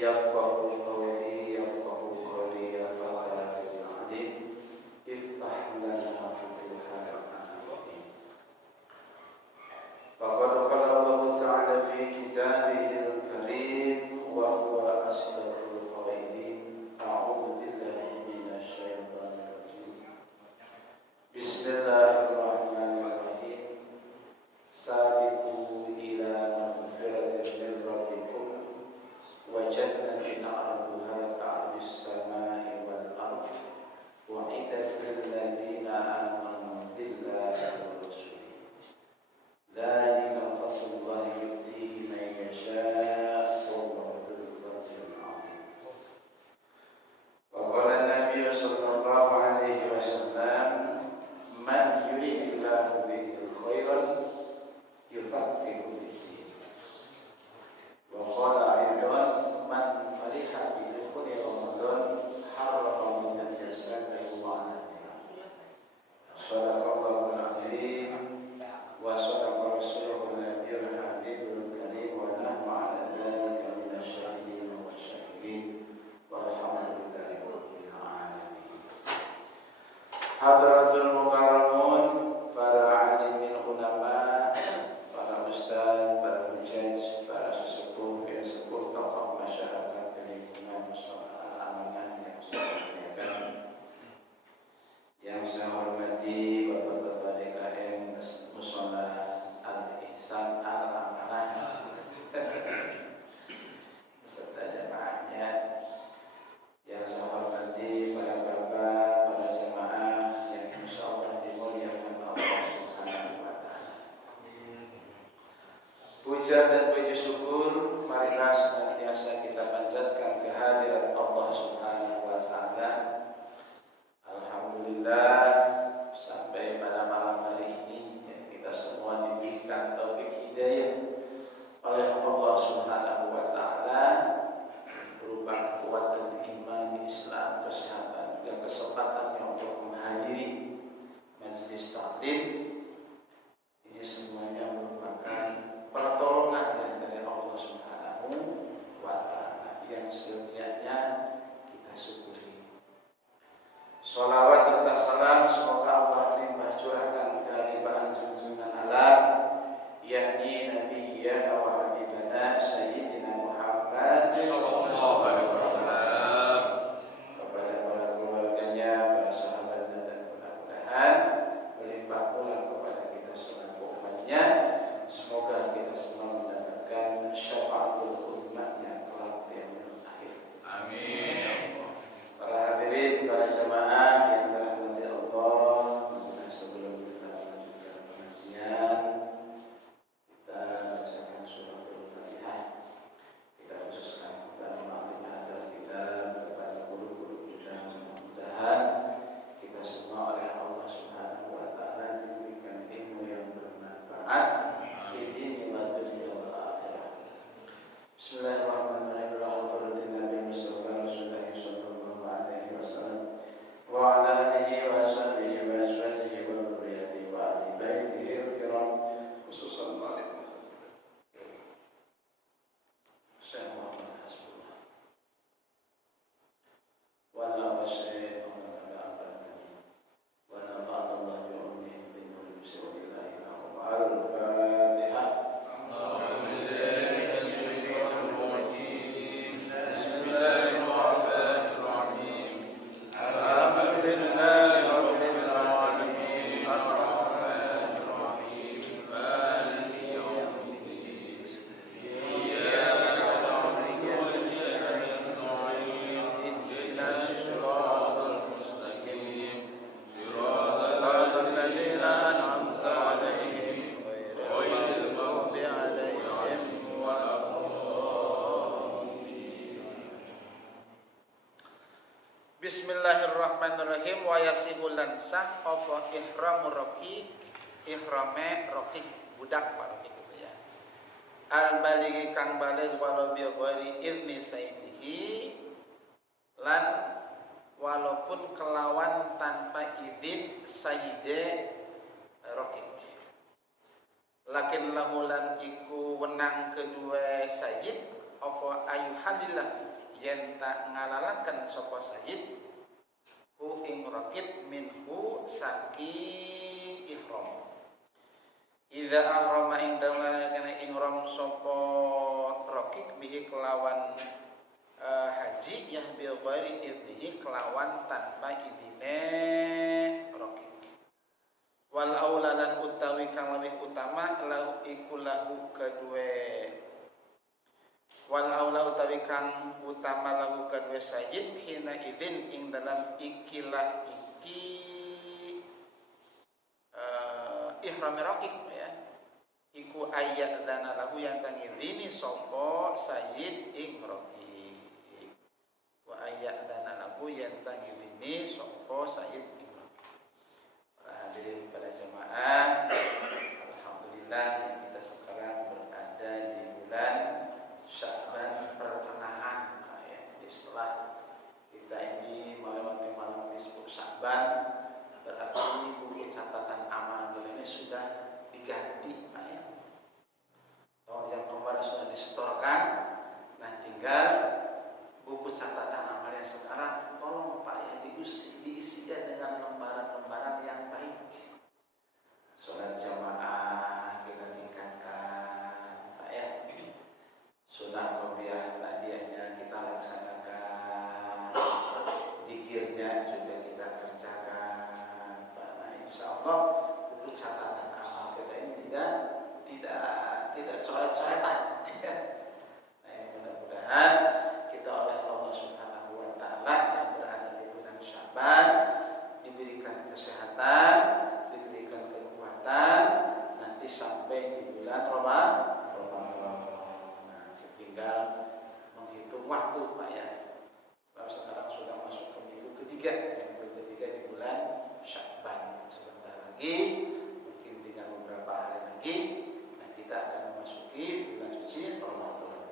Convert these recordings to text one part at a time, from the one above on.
يفقهوا قولي يا فتى العليم افتح لنا فتوحا العظيم. فقد قال الله تعالى في كتابه الكريم وهو أصدق القائلين. أعوذ بالله من الشيطان الرجيم. بسم الله الرحمن الرحيم. سابقوا إلى مغفرة من ربكم وجنة عرضها كعرض السماء والأرض وعدت للذين آمنوا بالله ورسوله ذلك فضل الله يؤتيه من يشاء والله ذو الفضل العظيم. وقال النبي صلى الله عليه وسلم من يريد الله به خيرا يفقهه في الدين. وقال أيضا من فرح بدخول رمضان حرم من الجسد وعنها. صدق الله العظيم وصدق رسوله النبي الحبيب الكريم ونحن على ذلك من الشاهدين والشاكرين والحمد لله رب العالمين. Hadratul mukarramun, para alimin ulama, para ustaz, para hujjaj, para sesepuh, sepuh tokoh masyarakat di lingkungan musola al-amanah yang saya muliakan, yang saya hormati bapak-bapak DKM musola al-ihsan al-amanah serta jamaahnya, yang saya hormati para bapak, para jamaah yang insyaallah dimuliakan Allah Subhanahu wa taala. Puja dan puji syukur marilah senantiasa kita panjatkan kehadirat Allah Subhanahu wa taala. Alhamdulillah sampai pada malam hari ini ya, kita semua diberikan taufik hidayah oleh Allah Subhanahu wa taala berupa kekuatan iman, Islam, kesehatan, dan kesempatannya untuk menghadiri majelis taklim. Ini semuanya merupakan pertolongan dari Allah Subhanahu wa taala yang setiapnya kita syukuri. Sholawat serta salam semoga Allah limpah curahkan kehadiran junjungan alam yakni Nabi wa Habibana Sayyidina Muhammad sallallahu alaihi wasallam, kepada para keluarganya, para sahabatnya, dan mudah-mudahan melimpah pula kepada kita selaku umatnya. Semoga kita semua mendapatkan syafaatul uzmahnya kelak di akhir. Amin. Para hadirin, para jamaah yang dirahmati Allah, sebelum kita melanjutkan pengajian, kita bacakan surah Al-Fatihah. Kita khususkan kepada makhluk ajar kita, kepada guru-guru kita. Mudah-mudahan kita semua oleh Allah Subhanahu wa taala diberikan ilmu yang bermanfaat di dunia dan akhirat. Bismillahirrahmanirrahim. Al-Hadratin Nabi Mustafa Rasulullah sallallahu alaihi wasallam wa ala alihi wa sahbihi wa azwajihi wa dzurriyyatihi wa ahli baitihi al-kiram, khususan Malik Syekh Muhammad Hasbullah wa ala syekh Muhammad Abdul wa nafa'ana Allah bi ummihi bi nuri bismillahi al-Fatihah. Bismillahirrahmanirrahim. Wa yasihul lan sah apa ihramur raqiq, ihrame raqiq budak Pak raqiq itu ya. Al balighi kang baligh walau bi ghairi idzni sayyidihi, lan walaupun kelawan tanpa izin sayyide raqiq. Lakin lahulan iku wenang kedua sayyid apa ayuhalillah yen tak ngalalaken sapa sayyid hu ing raqib minhu saking ihram. Idza ahrama ing dalem kana ihram sapa raqib bihi kelawan haji ya bil ghairi idhi kelawan tanpa idine raqib. Wal aulalan utawi kang lebih utama lahu iku lahu kedue wal aula utawi kang utama lahu kedue sayyid hina idzin ing dalam ikilah iki ihram raqib ya iku ayat dana lahu yang kang idzini sapa sayyid ing raqib wa ayat dana lahu yang kang idzini sapa sayyid ing raqib. Para hadirin pada jamaah, alhamdulillah kita sekarang berada di bulan Sya'ban pertengahan. Nah, ya, jadi setelah kita ini melewati malam nisfu Sya'ban, berarti buku catatan amal bulan ini sudah diganti. Nah, ya. Tahun yang kemarin sudah disetorkan. Nah, tinggal buku catatan amal yang sekarang tolong Pak ya diisi ya dengan lembaran-lembaran yang baik. Sholat jamaah kita tingkatkan, Pak ya. Sunnah qobliyah ba'diyahnya kita laksanakan, zikirnya juga kita kerjakan. Nah, insyaallah buku catatan amal kita ini tidak coret-coretan. Nah, ini mudah-mudahan kita oleh Allah Subhanahu wa taala yang berada di bulan Sya'ban diberikan kesehatan, diberikan kekuatan nanti sampai di bulan Ramadan. Tinggal menghitung waktu Pak ya, sebab sekarang sudah masuk ke minggu ketiga di bulan Sya'ban. Sebentar lagi mungkin tinggal beberapa hari lagi dan kita akan memasuki bulan suci Ramadan.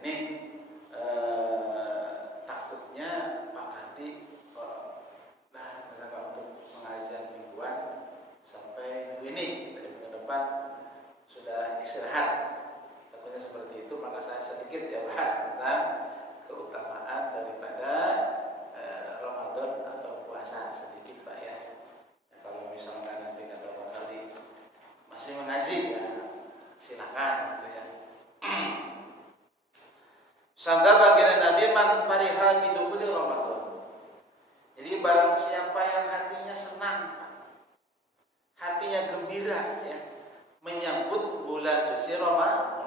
Ini takutnya Pak Kadi misalkan untuk pengajian mingguan sampai minggu ini, dari minggu depan sudah istirahat. Seperti itu, maka saya sedikit ya bahas tentang keutamaan daripada Ramadan atau puasa sedikit Pak ya. Kalau misalkan nanti kata Pak Kali masih mengaji ya silakan gitu ya. Sabda baginda Nabi man fariha bidukhuli Ramadan. Jadi barang siapa yang hatinya senang, hatinya gembira ya menyambut bulan suci Ramadan.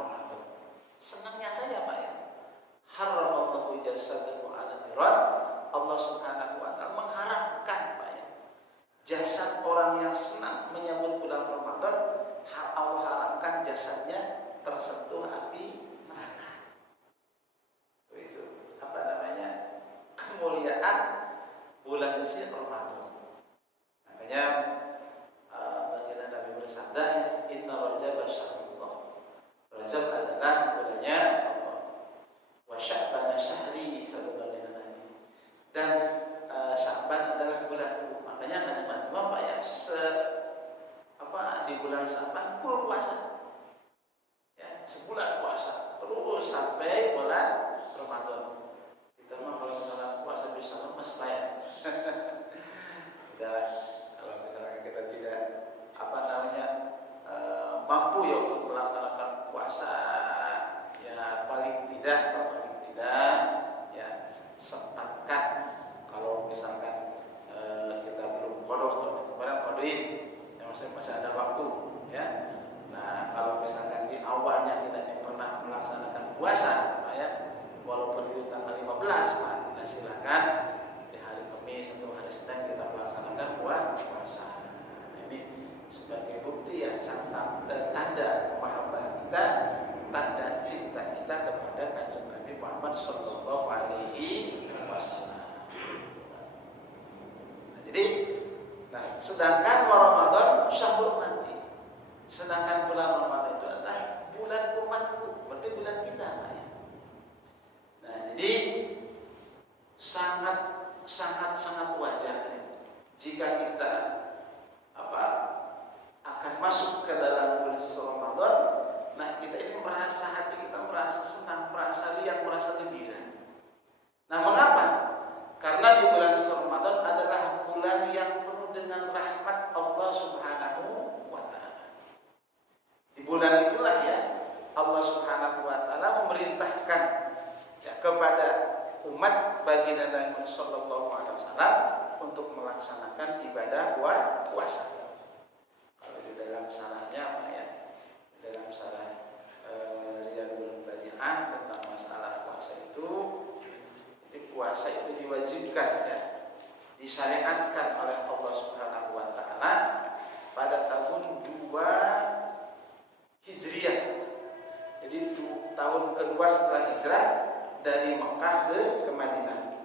Senangnya saja Pak ya. Haramallahu jasadahu ala niran. Allah Subhanahu wa taala mengharamkan Pak ya. Jasad orang yang senang menyambut bulan Ramadan, Allah haramkan jasadnya tersentuh api neraka. Itu apa namanya? Kemuliaan bulan suci Ramadan. Makanya baginda Nabi bersabda, "Inna Rajab syahrullah." Rajab adalah bulannya Allah. Wa Sya'ban syahri sabagaimana Nabi. Dan Sya'ban adalah bulanku. Makanya kata Bapak ya, di bulan Sya'ban full puasa. Ya, sebulan puasa terus sampai bulan Ramadan. Kita mah kalau misalnya puasa bisa lemes Pak ya. Kalau misalnya kita tidak mampu ya untuk melaksanakan puasa ya paling tidak ya sempatkan kalau misalkan kita belum qada atau kemarin qadain ya masih ada waktu ya. Nah kalau misalkan di awalnya kita ini pernah melaksanakan puasa Pak ya, walaupun itu tanggal 15 Pak, nah silakan di hari Kamis atau hari Senin kita melaksanakan puasa. Sebagai bukti ya tanda mahabbah kita, tanda cinta kita kepada Kanjeng Nabi Muhammad sallallahu alaihi wasallam. Jadi, sedangkan Ramadan syahrul nanti. Sedangkan bulan Ramadan itu adalah bulan umatku, berarti bulan kita. Nah, jadi sangat wajar jika kita akan masuk ke dalam bulan suci Ramadan. Nah kita ini hati kita merasa senang, merasa riang, disyariatkan oleh Allah Subhanahu wa taala pada tahun 2 Hijriah. Jadi tahun kedua setelah hijrah dari Mekah ke Madinah.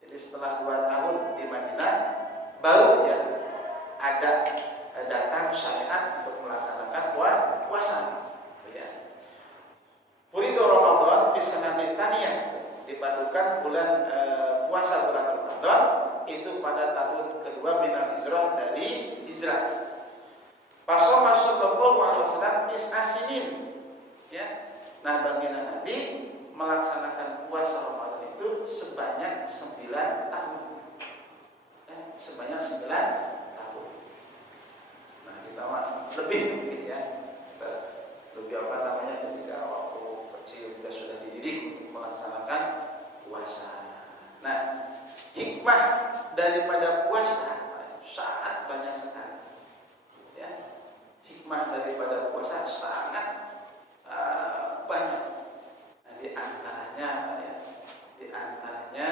Jadi setelah 2 tahun di Madinah baru ya ada datang syariat untuk melaksanakan puasa. Ya. Purido Ramadan fisanati tsaniyah, dipadukan bulan puasa bulan Ramadan itu pada tahun kedua minal hijrah dari hijrah. Pasoma sallallahu alaihi wasallam is'asinin. Ya. Nah, baginda Nabi melaksanakan puasa Ramadan itu sebanyak 9 tahun. Ya, sebanyak 9 tahun. Nah, kita lebih mungkin ya. Kita lebih ketika waktu kecil juga sudah dididik untuk melaksanakan puasa. Nah, hikmah daripada puasa sangat banyak sekali. Ya. Hikmah daripada puasa sangat banyak. Nah, di antaranya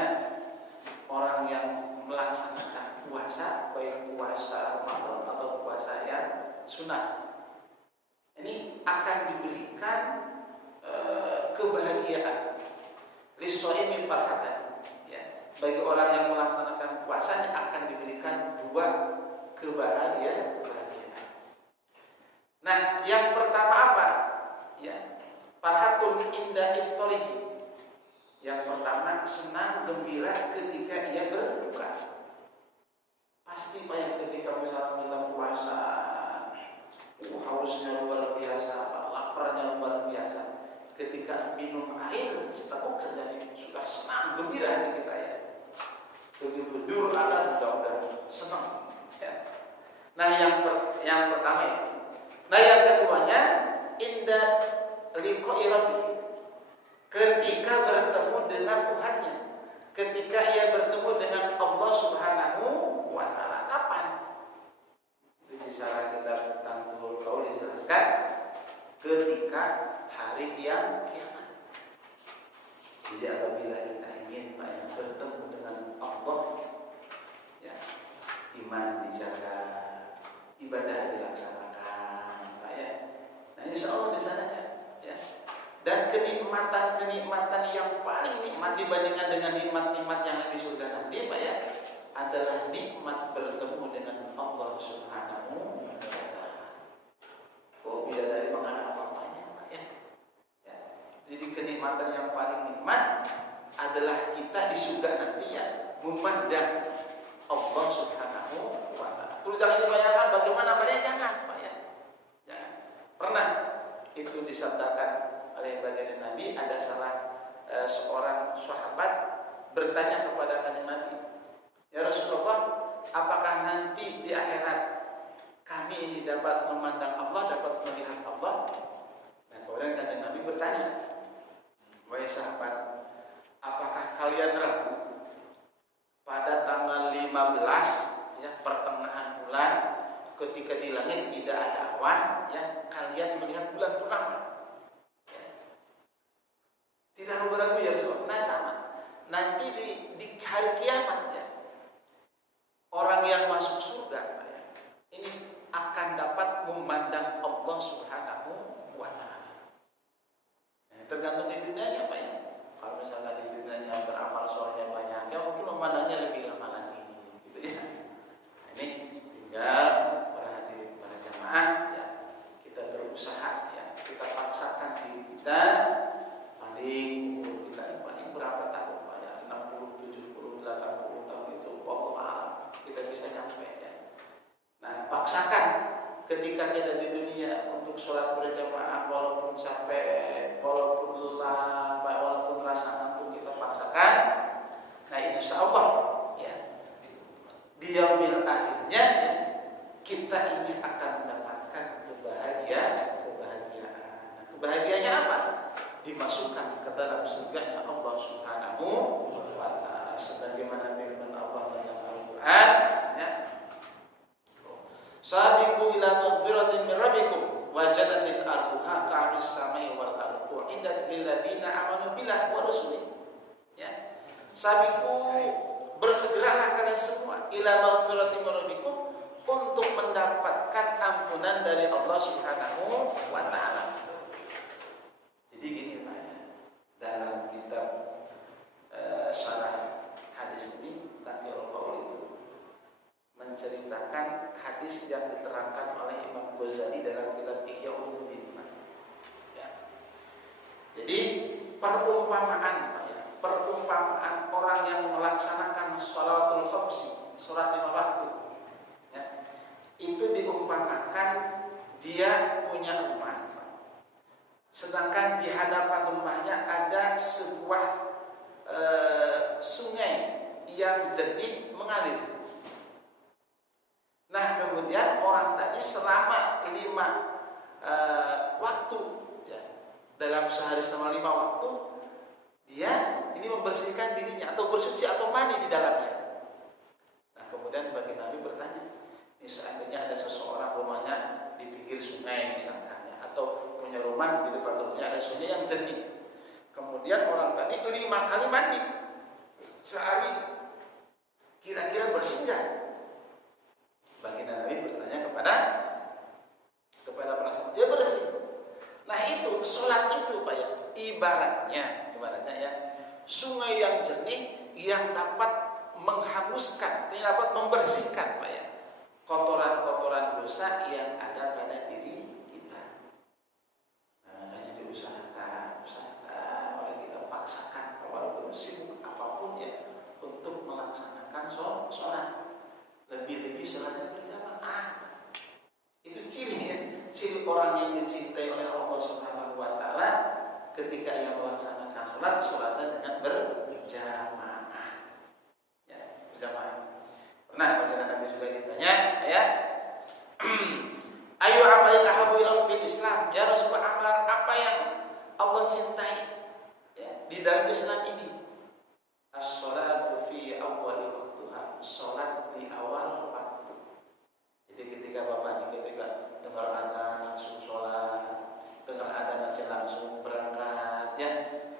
orang yang melaksanakan puasa, baik puasa Ramadan atau puasa yang sunnah, ini akan diberikan kebahagiaan. Lissoimi farhatan. Ya. Bagi orang yang melaksanakan puasa akan diberikan 2 kebahagiaan. Nah, yang pertama apa? Ya, farhatun inda iftarihi. Yang pertama, senang gembira ketika ia berbuka. Pasti Pak ya, ketika misalnya kita puasa, hausnya luar biasa, laparnya luar biasa. Ketika minum air seteguk saja sudah senang gembira hati kita ya. Begitu durhaka sudah senang. Ya. Nah, yang pertama itu. Nah, yang keduanya inda liqa'i rabbih. Ketika bertemu dengan Tuhannya, ketika ia bertemu dengan Allah Subhanahu wa taala. Kapan? Itu di sarah kita tentang Qaul dijelaskan ketika hari kiamat. Jadi apabila kita ingin Pak yang bertemu dengan Allah, ya, iman dijaga, ibadah dilaksanakan, Pak ya. Nah, insya Allah di sananya, ya. Dan kenikmatan yang paling nikmat dibandingkan dengan nikmat-nikmat yang ada di surga nanti, Pak ya, adalah nikmat bertemu dengan Allah Subhanahu wa taala. Oh, bidadari mengenal apa-apanya, Pak ya. Ya. Jadi kenikmatan yang paling nikmat adalah kita di surga nanti ya, memandang Allah Subhanahu wa taala. Terus jangan dibayangkan bagaimana Pak ya, jangan Pak ya. Jangan. Pernah itu disabdakan oleh baginda Nabi, ada salah seorang sahabat bertanya kepada kanjeng Nabi, ya Rasulullah, apakah nanti di akhirat kami ini dapat memandang Allah, dapat melihat Allah? Nah, kemudian kanjeng Nabi bertanya, wahai sahabat, apakah kalian ragu pada tanggal 15 ya, pertengahan bulan, ketika di langit tidak ada awan ya, kalian melihat bulan purnama? Tidak ragu-ragu ya Rasulullah. Nah, sama. Nanti di hari kiamat ya, orang yang masuk surga ya, ini akan dapat memandang Allah Subhanahu wa taala. Nah, tergantung di dunianya Pak ya. Kalau misalnya di dunianya beramal solehnya banyak, ya mungkin memandangnya lebih lama lagi, gitu ya. Nah, ini tinggal para hadirin, para jamaah ya, kita berusaha ya, kita paksakan diri kita. Umur kita paling berapa tahun Pak ya? 60, 70, 80 tahun itu wallahu a'lam kita bisa nyampe ya. Nah, paksakan ketika kita di dunia untuk sholat berjamaah, walaupun capek, walaupun lelah, walaupun rasa ngantuk, kita paksakan. Nah, insya Allah ya, di yaumil akhirnya ya, kita ini akan mendapatkan kebahagiaan. Nah, kebahagiaannya apa? Dimasukkan ke dalam surganya Allah Subhanahu wa taala, sebagaimana firman Allah dalam Al-Qur'an ya. Sabiqu ila maghfiratin min rabbikum wa jannatin arduha ka'ardis samai wal ardi u'iddat lil ladzina amanu billahi wa rasulih. Ya. Sabiqu, bersegeralah kalian semua ila maghfiratin min rabbikum untuk mendapatkan ampunan dari Allah Subhanahu wa taala. Jadi gini Pak ya, dalam kitab syarah hadis ini Taqiyul Qaul itu menceritakan hadis yang diterangkan oleh Imam Ghazali dalam kitab Ihya Ulumuddin. Ya. Jadi perumpamaan Pak ya, perumpamaan orang yang melaksanakan sholawatul khamsi, sholat 5 waktu. Ya. Itu diumpamakan dia punya rumah. Sedangkan di hadapan rumahnya ada sebuah sungai yang jernih mengalir. Nah kemudian orang tadi selama 5 waktu ya, dalam sehari selama 5 waktu dia ini membersihkan dirinya atau bersuci atau mandi di dalamnya. Nah kemudian bagi Nabi bertanya, ini seandainya ada seseorang rumahnya di pinggir sungai misalkan ya, atau punya rumah di depan rumahnya ada sungai yang jernih, kemudian orang tadi 5 kali mandi sehari, kira-kira bersih nggak? Baginda Nabi bertanya kepada para sahabat, ya bersih. Nah itu sholat itu Pak ya, ibaratnya ya, sungai yang jernih yang dapat menghapuskan, yang dapat membersihkan Pak ya, kotoran-kotoran dosa yang ada pada diri kita. Nah, makanya diusahakan oleh kita paksakan walaupun sibuk apapun ya untuk melaksanakan sholat. Lebih-lebih sholatnya berjamaah. Itu ciri orang yang dicintai oleh Allah Subhanahu wa taala ketika ia melaksanakan sholatnya dengan berjamaah. Ya, berjamaah. Pernah baginda Nabi juga ditanya, ya. Ayu amalin ahabu ila fil Islam? Ya Rasulullah, amalan apa yang Allah cintai ya, di dalam Islam ini? As-sholatu fi awwali waktuha, sholat di awal waktu. Jadi ketika Bapak ketika dengar adzan langsung sholat, dengar adzan langsung berangkat ya.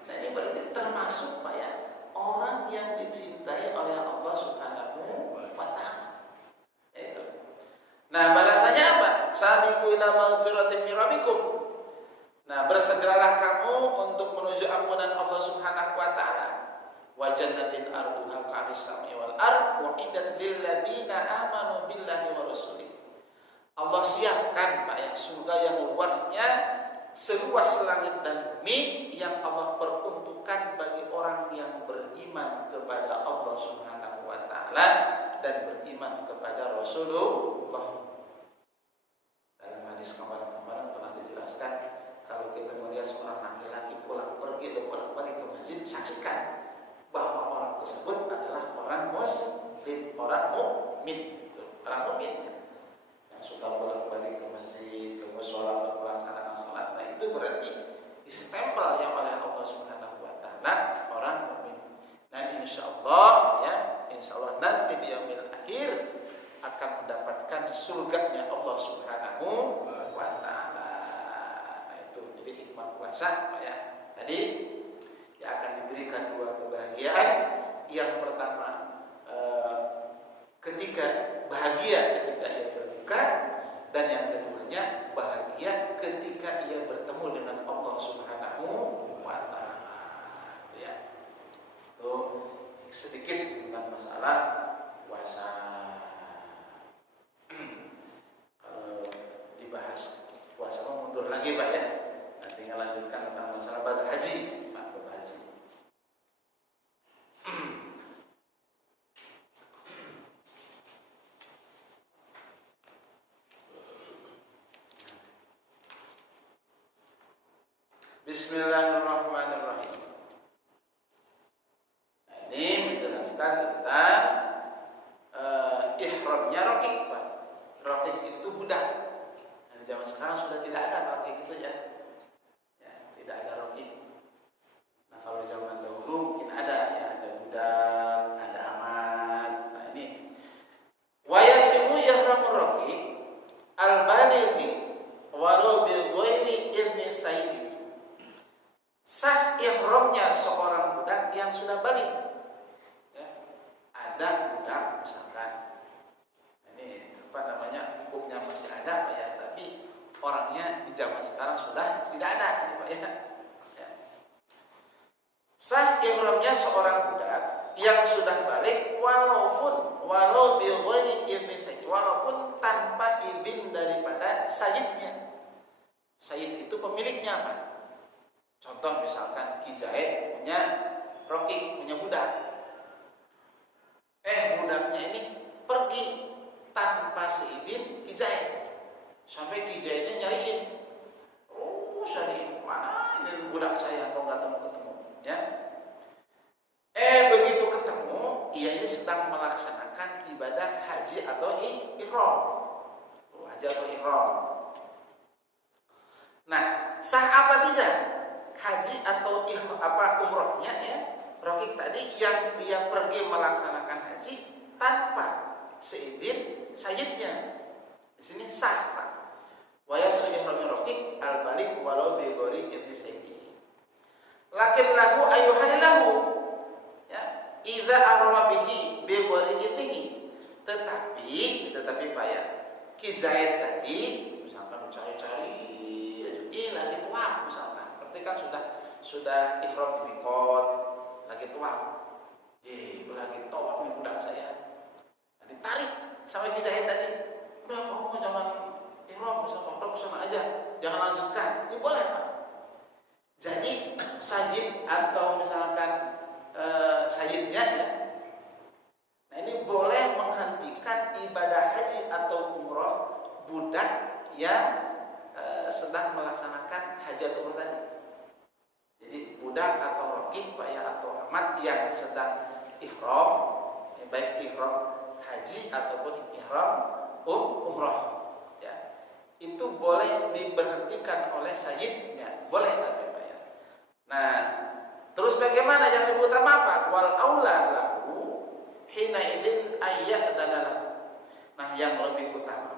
Nah ini berarti termasuk Pak ya, orang yang dicintai oleh Allah Subhanahu wa taala. Itu. Nah, balasannya apa? Sabiqu ila maghfiratin min rabbikum. Nah, bersegeralah kamu untuk menuju ampunan Allah Subhanahu wa taala. Wa jannatin arduha ka'aris samai wal ard wa iddat lil ladzina amanu billahi wa rasulih. Allah siapkan Pak ya, surga yang luasnya seluas langit dan bumi yang Allah peruntukkan bagi orang yang beriman kepada Allah Subhanahu wa taala dan beriman kepada Rasulullah. Dalam hadis kemarin telah dijelaskan, kalau kita melihat seorang laki-laki pulang pergi atau pulang balik ke masjid, saksikan bahwa orang tersebut adalah orang muslim, orang mukmin, orang mukmin yang suka pulang balik ke masjid, ke mushola untuk melaksanakan sholat. Nah itu berarti istempel yang oleh Allah Subhanahu wa taala orang mukmin. Dan insyaallah ya, insyaallah nanti di yaumil akhir akan mendapatkan surganya Allah Subhanahu wa taala. Nah itu jadi hikmah puasa Pak ya. Tadi ya akan diberikan 2 kebahagiaan. Yang pertama ketika bahagia ketika ia terbuka, dan yang keduanya bahagia ketika ia bertemu dengan Allah Subhanahu wa taala. Ya. Itu sedikit tentang masalah puasa. Kalau dibahas puasa mundur lagi Pak ya. Nanti lanjutkan tentang masalah ibadah haji. Bismillahirrahmanirrahim. Ini menjelaskan tentang ihramnya raqib Pak. Raqib itu budak. Nah, di zaman sekarang sudah tidak ada Pak kayak gitu ya. Ya, tidak ada raqib. Nah, kalau zaman dahulu mungkin ada ya, ada budak, ada amat. Nah, ini wa yasimu ihramur raqib al-balighi walau bil ghairi idni sayyidi. Sah ihramnya seorang budak yang sudah balik ya. Ada orangnya di zaman sekarang sudah tidak ada, ini Pak ya. Sah ihramnya seorang budak yang sudah balik walau bi ghairi idzni sayyid, walaupun tanpa izin daripada sayyidnya. Sayyid itu pemiliknya Pak. Contoh misalkan Ki Zaid punya Rokik, punya budak. Budaknya ini pergi tanpa seizin Ki Zaid. Sampai Ki Zaidnya nyariin. Nyariin kemana ini budak saya kok nggak ketemu. Ya. Begitu ketemu, ia ini sedang melaksanakan ibadah haji atau ihram. Haji atau ihram. Nah, sah apa tidak haji atau umrohnya ya? Rokik tadi yang dia pergi melaksanakan haji tanpa seizin sayyidnya. Di sini sah, Pak. Wa yasu ihramir rokik al-balik walau bi ghairi idzni sayyidihi. Lakin lahu ayuhallahu ya idza ahrama bihi bi ghairi idnihi. Tetapi Pak ya, Ki Zaid tadi misalkan cari-cari lagi tuang misalkan. Berarti kan sudah ihram di mikot, lagi tuang. Lagi tawaf nih budak saya. Nah, ditarik sama Ki Zaid tadi. Udah kamu jangan ihram misalkan, udah kesana aja, jangan lanjutkan. Ini boleh Pak. Jadi sayyid atau misalkan sayyidnya ya, nah ini boleh menghentikan ibadah haji atau umroh budak yang sedang melaksanakan haji atau umroh tadi. Jadi budak atau rokik Pak ya, atau amat yang sedang ihram, baik ihram haji ataupun ihram umroh ya, itu boleh diberhentikan oleh sayyidnya, boleh tapi. Nah, terus bagaimana yang lebih utama apa? Wal aula lahu hina idzin ayyadana lahu. Nah, yang lebih utama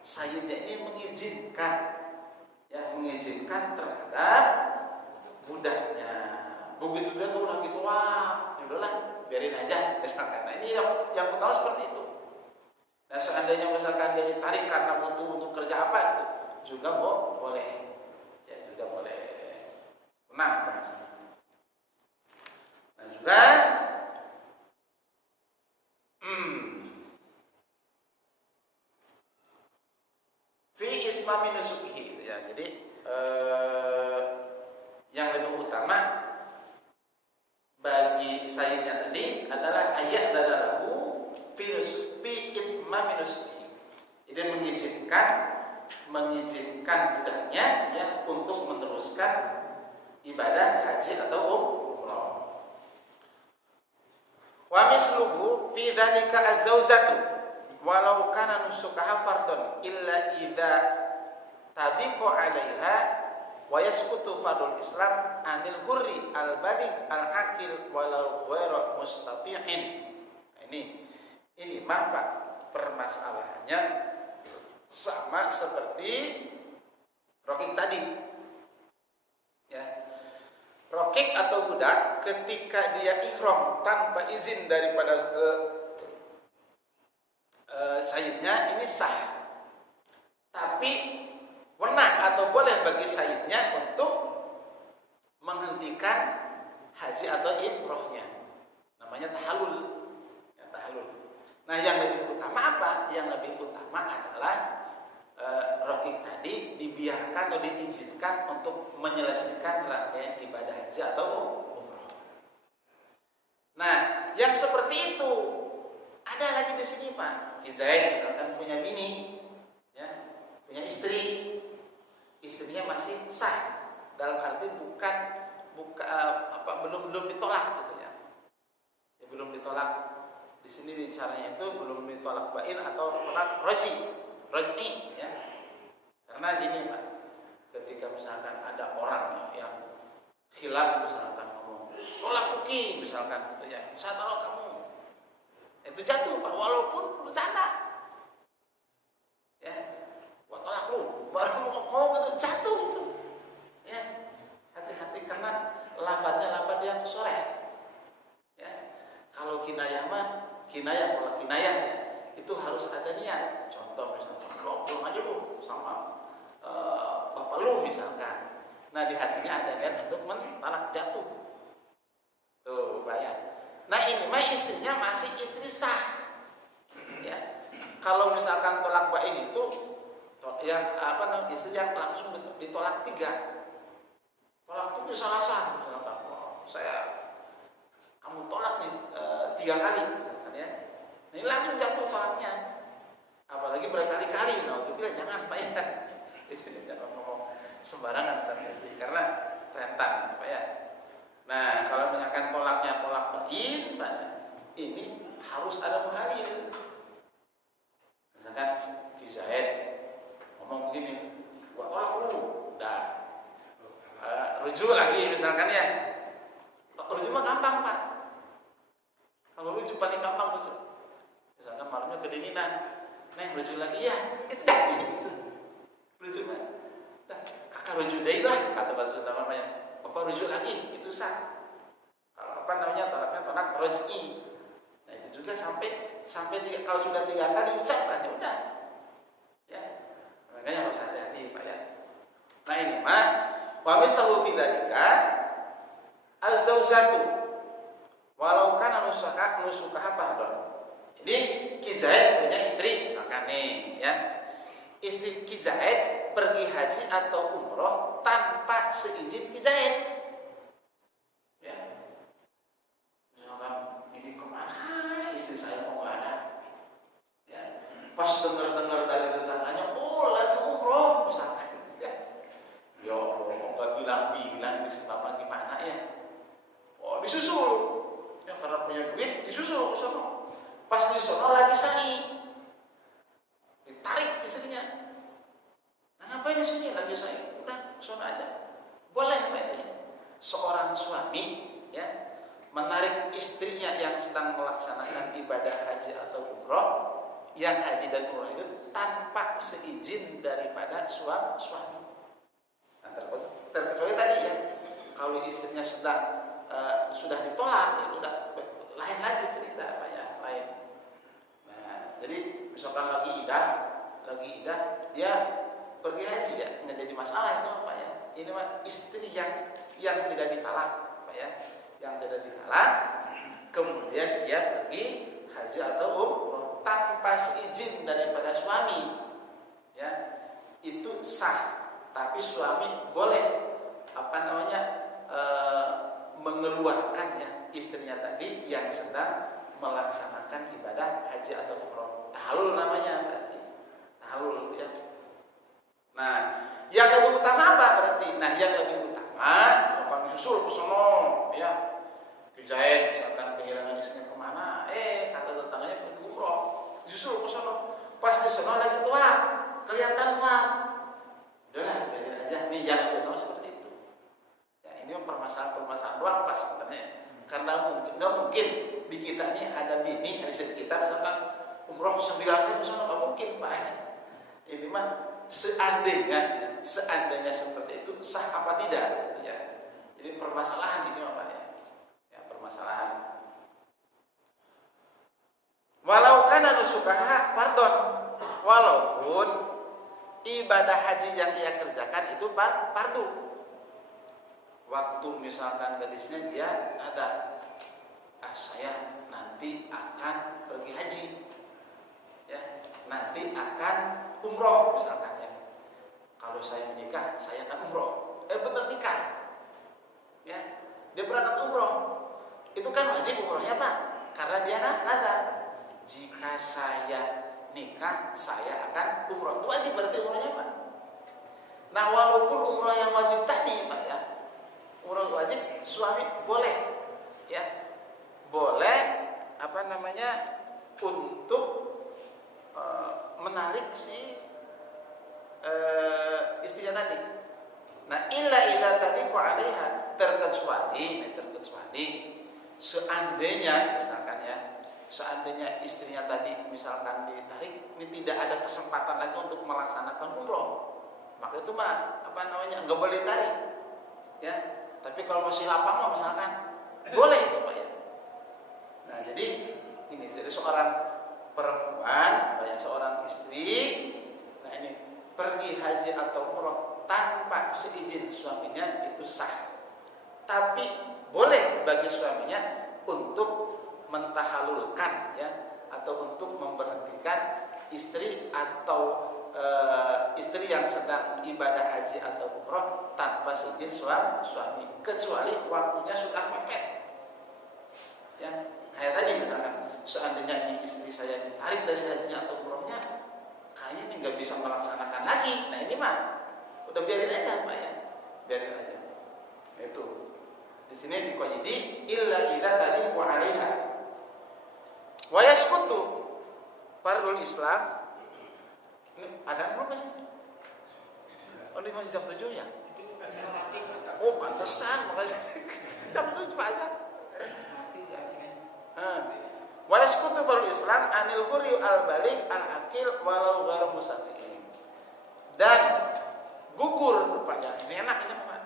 sayyidnya ini mengizinkan terhadap budaknya. Begitu dia tuh lagi tua, ya udahlah, biarin aja misalkan. Nah, ini yang utama seperti itu. Nah, seandainya misalkan dia ditarik karena butuh untuk kerja apa gitu, juga boleh. Ya, juga boleh. Nah, bahasanya. Nah juga fi ismami nusukihi ya. Jadi yang lebih utama bagi sayyidnya tadi adalah ayat dalalahu fi ismami nusukihi. Jadi mengizinkan budaknya ya untuk meneruskan ibadah haji atau umrah. Wa misluhu fi dzalika az-zawjatu walau kana nusukaha fardun illa idza tadiqu 'alaiha wa yasqutu fardul Islam anil hurri al-baligh al-aqil walau ghairu mustati'in. Ini mah Pak, permasalahannya sama seperti rokik tadi. Ya. Rokik atau budak ketika dia ihram tanpa izin daripada sayyidnya ini sah. Tapi wenang atau boleh bagi sayyidnya untuk menghentikan haji atau umrohnya. Namanya tahallul. Ya, tahallul. Nah, yang lebih utama apa? Yang lebih utama adalah rokik tadi dibiarkan atau diizinkan untuk menyelesaikan rangkaian ibadah haji atau umroh. Nah, yang seperti itu ada lagi di sini Pak. Ki Zaid misalkan punya bini, ya, punya istri, istrinya masih sah dalam arti belum ditolak gitu ya. Belum ditolak. Di sini bicaranya itu belum ditolak bain atau tolak raj'i ya. Karena gini Pak, ketika misalkan ada orang yang khilaf misalkan ngomong tolak tuki misalkan gitu ya, saya tolak kamu, itu jatuh Pak walaupun bercanda ya, gua tolak lu baru mau gitu, jatuh itu ya. Hati-hati karena lafadznya lafadz yang sholeh ya. Kalau kinayah ya, itu harus ada niat. Contoh misalkan lo pulang aja lu, Nah di hatinya ada niat untuk mentalak jatuh. Tuh Pak ya. Nah ini mah istrinya masih istri sah. Ya. Kalau misalkan tolak bain itu yang istri yang langsung ditolak 3. Tolak 7 salasan misalkan. Kamu tolak nih 3 kali misalkan ya. Nah, ini langsung jatuh tolaknya. Apalagi berkali-kali. Nah, itu bilang jangan Pak ya. Jangan ngomong sembarangan sama istri karena rentan Pak ya. Nah, kalau misalkan tolaknya tolak bain, Pak, ini harus ada muhalil. Misalkan Ki Zaid ngomong begini, gua tolak dulu, udah rujuk lagi misalkan ya. Rujuk mah gampang Pak. Kalau rujuk paling gampang rujuk. Misalkan malamnya kedinginan, neng rujuk lagi ya, itu jadi. Rujuk mah, dah kakak rujuk deh lah, kata bahasa Sunda namanya. Papa rujuk lagi, itu sah. Kalau tolaknya tolak roj'i. Nah itu juga sampai kalau sudah 3 kali diucapkan ya udah. Ya, makanya harus hati-hati Pak ya. Nah ini mah wa mistahu fi dzalika az-zaujatu walau kana nusukaha pardon. Jadi Ki Zaid punya istri misalkan nih ya. Istri Ki Zaid pergi haji atau umroh tanpa seizin Ki Zaid. Ya. Misalkan ini kemana istri saya mau ada. Ya. Pas dengar dari tetangganya, oh lagi umroh misalkan. Ya Allah, nggak bilang-bilang di Mama gimana ya? Oh disusul, ya karena punya duit disusul ke sono. Pas di sono lagi sa'i, ditarik istrinya. Nah ngapain di sini lagi sa'i? Udah ke sono aja. Boleh Pak. Seorang suami ya menarik istrinya yang sedang melaksanakan ibadah haji atau umroh, yang haji dan umroh itu tanpa seizin daripada suami. Nah, terkecuali tadi ya, kalau istrinya sudah ditolak, ya udah lain lagi cerita Pak ya, lain. Nah, jadi misalkan lagi idah, dia pergi haji ya, nggak jadi masalah itu Pak ya. Ini mah istri yang tidak ditalak Pak ya, yang tidak ditalak, kemudian dia pergi haji atau umroh tanpa seizin daripada suami, ya itu sah. Tapi suami boleh mengeluarkannya istrinya tadi yang sedang melaksanakan ibadah haji atau umroh. Tahalul namanya berarti. Tahalul ya. Nah, yang lebih utama apa berarti? Nah, yang lebih utama kalau disusul ke sono ya. Ki Zaid misalkan kehilangan istrinya kemana? Kata tetangganya pergi umroh. Disusul ke sono. Pas di sono lagi tua, kelihatan tua. Udahlah, biarin aja. Nih yang utama seperti itu. Ya, ini permasalahan doang Pak sebenarnya. Karena nggak mungkin di kita nih ada bini, ada istri kita misalkan umroh sendirian ke sana, nggak mungkin Pak. Ini mah seandainya seperti itu sah apa tidak gitu ya. Jadi permasalahan ini Pak ya. Ya permasalahan. Walau kana nusukaha, pardon. Walaupun ibadah haji yang ia kerjakan itu fardu. Waktu misalkan gadisnya dia ada, saya nanti akan pergi haji, ya, nanti akan umroh misalkan ya. Kalau saya menikah, saya akan umroh. Bener nikah, ya, dia berangkat umroh. Itu kan wajib umrohnya Pak, karena dia nada. Jika saya nikah, saya akan umroh. Itu wajib berarti umrohnya Pak. Nah walaupun umroh yang wajib tadi Pak ya, umroh wajib suami boleh ya, boleh untuk menarik si istrinya tadi. Nah illa tadi alaiha, terkecuali seandainya misalkan ya, seandainya istrinya tadi misalkan ditarik, ini tidak ada kesempatan lagi untuk melaksanakan umroh, maka itu mah nggak boleh tarik ya. Tapi kalau masih lapang misalkan boleh itu Pak ya. Nah jadi ini, jadi seorang perempuan, seorang istri, nah ini pergi haji atau umroh tanpa seizin suaminya itu sah. Tapi boleh bagi suaminya untuk mentahalulkan ya, atau untuk memberhentikan istri atau istri yang sedang ibadah haji atau umroh tanpa seizin suami, kecuali waktunya sudah mepet. Ya, kayak tadi misalkan, seandainya ini istri saya ditarik dari hajinya atau umrohnya, kayaknya ini nggak bisa melaksanakan lagi. Nah ini mah udah biarin aja Pak ya, biarin aja. Itu di sini diqayyidi illa idza tadi wa 'alaiha wa yasqutu fardul Islam. Ini ada belum sih? Oh ini masih jam 7 ya? Oh pantesan makanya jam 7 aja. Wa yasqutu fardul Islam anil hurri al baligh al aqil walau ghairu musafirin. Dan gugur Pak ya, ini enak ini Pak.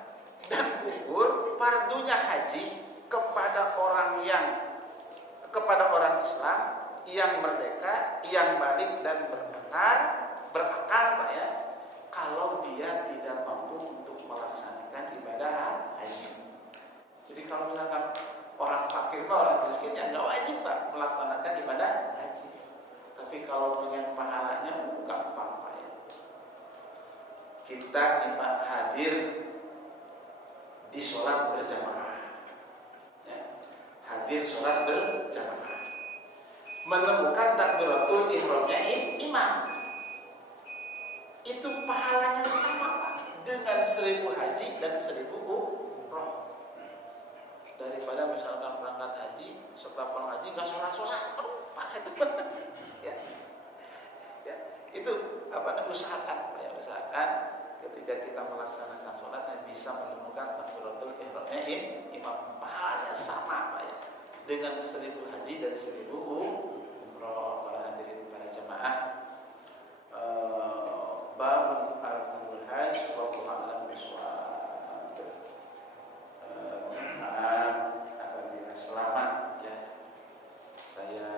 Dan gugur fardunya haji kepada orang Islam yang merdeka, yang balik dan berakal Pak ya, kalau dia tidak mampu untuk melaksanakan ibadah haji. Jadi kalau misalkan orang fakir Pak, orang miskin ya nggak wajib Pak melaksanakan ibadah haji. Tapi kalau pengen pahalanya gampang Pak ya. Kita nih Pak hadir di sholat berjamaah, ya. Hadir sholat berjamaah, menemukan takbiratul ihramnya imam, itu pahalanya sama Pak dengan 1000 haji dan 1000 umroh. Daripada misalkan berangkat haji, setelah pulang haji nggak sholat, aduh Pak itu ya. Ya, itu usahakan Pak ya, usahakan ketika kita melaksanakan sholat bisa menemukan takbiratul ihramnya imam, pahalanya sama Pak ya dengan 1000 haji dan 1000 umroh. Para hadirin para jamaah, babul arkanul hajj wallahu a'lam bishawab. Apabila selamat ya, saya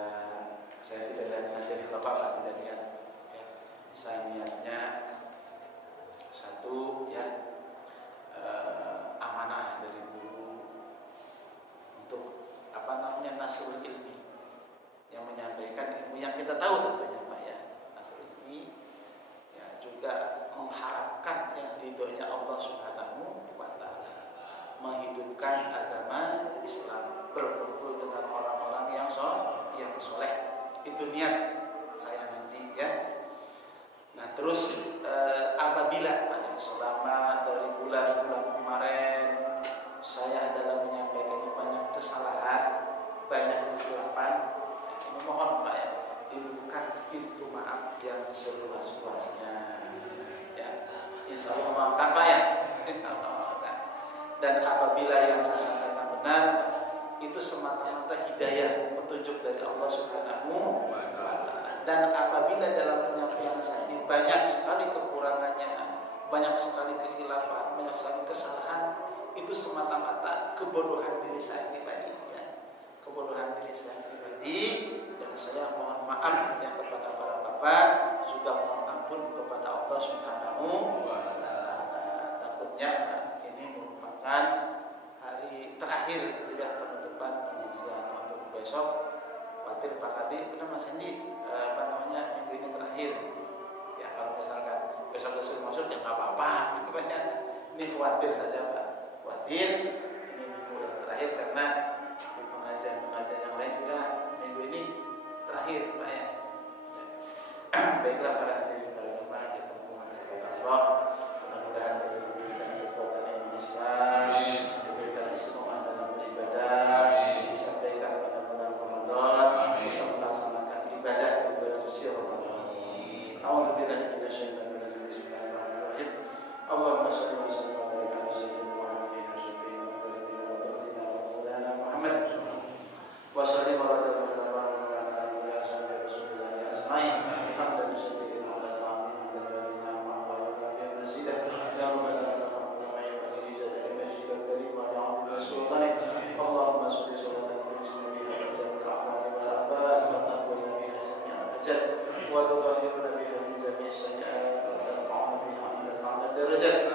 tidak lihat ngajarin Bapak tidak lihat ya. Saya niatnya satu ya, amanah dari guru untuk nasrul ilmi, yang menyampaikan ilmu yang kita tahu tentunya Pak ya, nasrul ilmi ya, juga mengharapkan ya ridhonya Allah Subhanahu wa taala, menghidupkan agama Islam, berkumpul dengan orang-orang yang soleh. Itu niat saya ngaji ya. Nah terus apabila selama dari bulan-bulan kemarin saya adalah menyampaikan banyak kesalahan, banyak kesilapan, ini mohon Pak ya, dibuka pintu maaf yang seluas-luasnya ya. Insya Allah maafkan Pak ya. Dan apabila yang saya sampaikan benar, itu semata-mata hidayah, petunjuk dari Allah Subhanahu wa taala. Dan apabila dalam penyampaian saya ini banyak sekali kekurangannya, banyak sekali kekhilafan, banyak sekali kesalahan, itu semata-mata kebodohan diri saya pribadi ya. Kebodohan diri saya pribadi, dan saya mohon maaf ya kepada para bapak, juga mohon ampun kepada Allah Subhanahu wa taala. Takutnya ini merupakan hari terakhir gitu ya, penutupan pengajian untuk besok. Khawatir Pak Kadi, benar Mas Hendi, minggu ini terakhir. Ya kalau misalkan besok masuk ya nggak apa-apa. Ini khawatir saja Pak, khawatir ini minggu yang terakhir, karena di pengajian yang lain juga minggu ini terakhir Pak ya. Baiklah para hadirin para jemaah, kita mohon kepada Allah, mudah-mudahan diberikan kekuatan Indonesia, diberikan istiqomah dalam beribadah, disampaikan pada bulan Ramadan, bisa melaksanakan ibadah di bulan suci Ramadan. A'udzubillahi minasyaitonir rajim. Bismillahirrahmanirrahim. Allahumma shalli wa sallim wa barik ala sayyidina Muhammadin wa syafi'ina wa tabi'ina wa tabi'ina wa maulana Muhammad wa sallim wa radiyallahu anhu wa ala alihi wa sahbihi Rasulullahi ajma'in. Hamdan sayyidina ala al-amin tadallina ma'wa wa bi masjidah ya rabbana lakal hamdu wa ya li jadali masjidil karim wa li'azimi sultanik. Allahumma shalli salatan tu'izna biha jami'al ahwali wal afat wa tahwilna biha jami'al hajat wa tutahhiruna biha min jami'is sayyi'at wa tarfa'una biha 'inda al-'ala darajat.